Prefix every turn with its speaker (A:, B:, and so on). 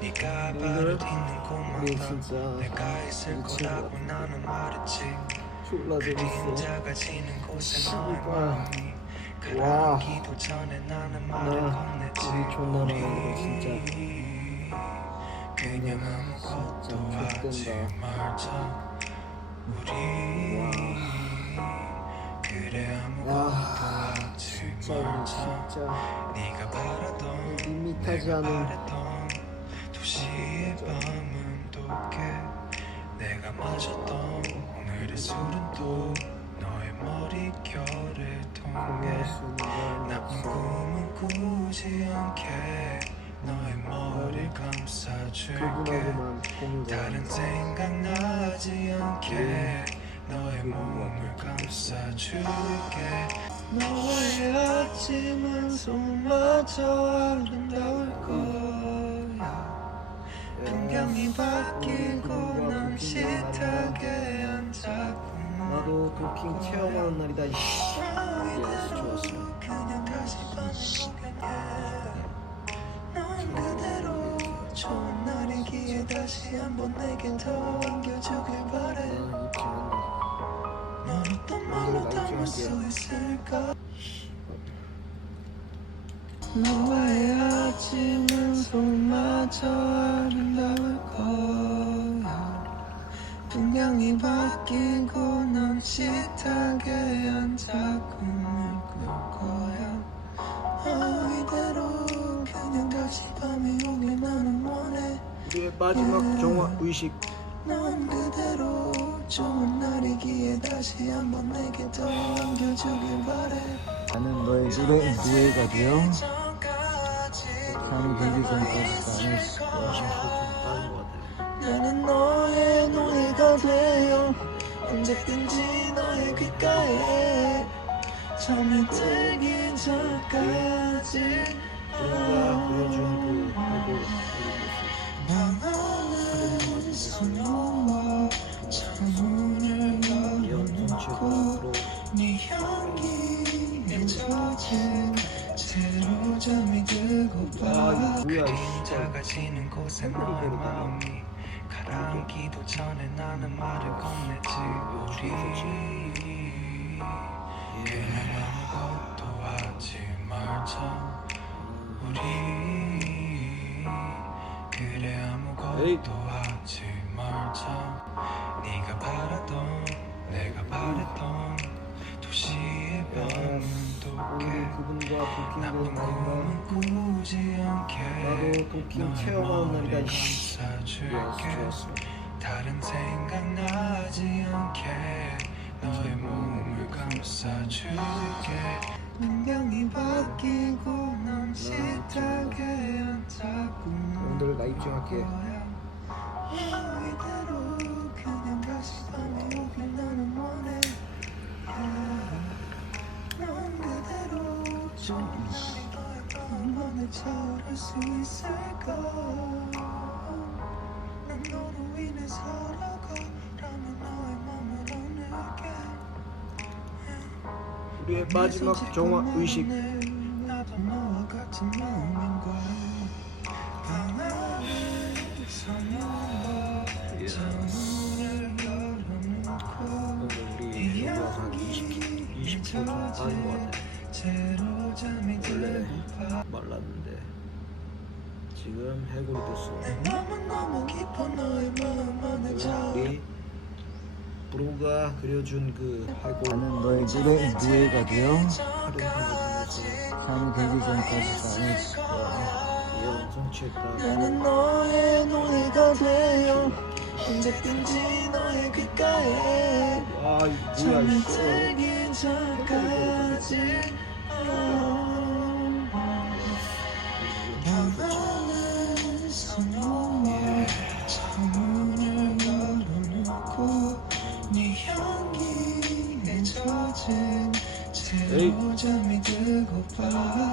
A: 네가
B: 우리
A: 곳마다
B: 진짜
A: 내가 있을
B: 이
A: 거라고 나는 말했지.
B: 재밌어.
A: 그림자가 지는 곳에 너의. 마음이
B: 와.
A: 가라앉기도 전에 나는 말을
B: 나
A: 건넸지.
B: 우리
A: 그냥 아무것도 하지. 말자. 우리 그래 아무것도
B: 야,
A: 하지 말자. 네가 바라던 내가 바랬던 감싸줄게.
B: 그분하고만 공유가
A: 다른 생각 나지 않게 너의 몸을 감싸줄게. 너의 아침은 손마저 아름다울 거야 풍경이 바뀌고 넌 식탁에 앉았구나
B: 나도 도킹 체험하는 날이다
A: 그냥 다시 반복하게 넌 그대로 좋은 날이기에 다시 한번 내겐 더 안겨주길 바래. 아넌 어떤 말로 담을 수 있을까? 너와 식탁에 앉아 꿈을 꿀 거야. 아 이대로 그냥 다시 밤이 오길 나는 원해.
B: 우리의 마지막 정화 의식.
A: 넌 그대로 좋은 날이기에 다시 한번 내게 더 안겨주길 바래.
B: 나는 너의 노래 노예가 되어 잠이 들기 전까지 나는
A: 나는 너의 되어 언제든지 너의 귓가에 잠이 들기 전까지
B: 누가 그려준 그 하고
A: 방안은 소녀와 창문을
B: 앞으로
A: 네 향기에 젖은 새로 잠이 들고봐
B: 아, 이거 뭐야,
A: 그림자가 지는 곳에 너의 마음이 가라앉기도 전에 나는 말을 건넸지. 우리 그냥 아무것도 하지 말자. 우리 그래. 아무것도 하지 말자. 네가 바라던 내가 바랬던 도시의
B: 그분과 도킹
A: 나쁜 꿈은
B: 나도 도킹
A: 감싸줄게.
B: 좋았어
A: 다른 생각 나지 않게 너의 몸을 감싸줄게. 풍경이 바뀌고 넌 식탁에 꿈을
B: 오늘 나 입증할게.
A: 이대로 그냥 다시 밤이 오길 나는 원해. 넌 그대로 좋은 밤만에 차오를 수 있을까? 난 너로 인해 살아가라면 너의 맘을 안을게.
B: 우리의 마지막 정화 의식.
A: 나도 너와 같은 마음인 거야. 방 안에 서면과 창문을 열어놓고
B: 오늘 우리 여기 와서 한 20, 20초 좀 빠진 것 같아
A: 새로 잠이 들고파
B: 말랐는데 지금 해골이 됐어. 우리 브로가 그려준 그 해골.
C: 나는 너의 노래 노예가 되어 잠이 들기 전까지 나는
B: 예언 성취했다.
A: 나는 너의 노예가 되어 언제든지 너의 귓가에
B: 아 이거 뭐야
A: 잠이
B: 이
A: 에 젖은 새로 잠이 들고봐